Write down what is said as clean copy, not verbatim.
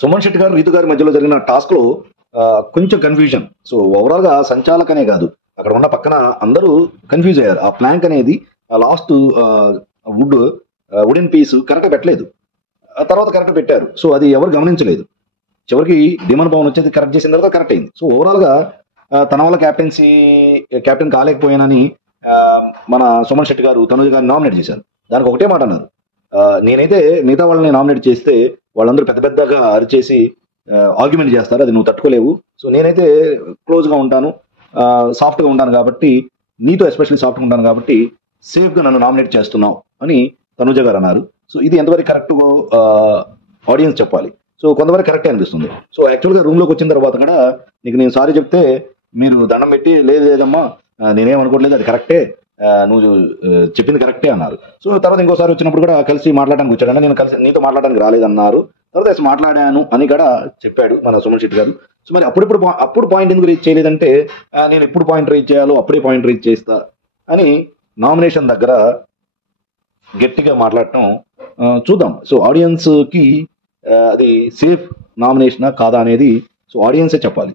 సుమన్ శెట్టి గారు, రీతు గారి మధ్యలో జరిగిన టాస్క్ లో కొంచెం కన్ఫ్యూజన్. సో ఓవరాల్ గా సంచాలకనే కాదు, అక్కడ ఉన్న పక్కన అందరూ కన్ఫ్యూజ్ అయ్యారు. ఆ ప్లాంక్ అనేది last wood wooden piece correct పెట్టలేదు, ఆ తర్వాత కరెక్ట్ పెట్టారు. సో అది ఎవరు గమనించలేదు. చివరికి ధీమన్ పవన్ వచ్చేది కరెక్ట్ చేసిన తర్వాత కరెక్ట్ అయింది. సో ఓవరాల్ గా తన వల్ల కెప్టెన్ కాలేకపోయానని ఆ, మన సుమన్ శెట్టి గారు తనుజ గారిని నామినేట్ చేశారు. దానికి ఒకటే మాట అన్నారు, నేనైతే మిగతా వాళ్ళని నామినేట్ చేస్తే వాళ్ళందరూ పెద్ద పెద్దగా అరిచేసి ఆర్గ్యుమెంట్ చేస్తారు, అది నువ్వు తట్టుకోలేవు. సో నేనైతే క్లోజ్ గా ఉంటాను, సాఫ్ట్ గా ఉంటాను కాబట్టి, నీతో ఎస్పెషల్లీ సాఫ్ట్ గా ఉంటాను కాబట్టి సేఫ్ గా నన్ను నామినేట్ చేస్తున్నావు అని తనుజ గారు అన్నారు. సో ఇది ఎంతవరకు కరెక్ట్ ఆడియన్స్ చెప్పాలి. సో కొంతవరకు కరెక్టే అనిపిస్తుంది. సో యాక్చువల్గా రూమ్ లోకి వచ్చిన తర్వాత కూడా నీకు నేను సారీ చెప్తే మీరు దండం పెట్టి లేదు లేదమ్మా నేనేం అనుకోవట్లేదు, అది కరెక్టే, నువ్వు చెప్పింది కరెక్టే అన్నారు. సో తర్వాత ఇంకోసారి వచ్చినప్పుడు కూడా కలిసి మాట్లాడడానికి వచ్చాడని, నేను కలిసి నీతో మాట్లాడడానికి రాలేదన్నారు. తర్వాత అసలు మాట్లాడాను అని కూడా చెప్పాడు మన సుమన్ శెట్టి గారు. సో మరి అప్పుడు పాయింట్ ఎందుకు రీచ్ చేయలేదంటే, నేను ఎప్పుడు పాయింట్ రీచ్ చేయాలో అప్పుడే పాయింట్ రీచ్ చేస్తా అని నామినేషన్ దగ్గర గట్టిగా మాట్లాడటం చూద్దాం. సో ఆడియన్స్ కి అది సేఫ్ నామినేషనా కాదా అనేది సో ఆడియన్సే చెప్పాలి.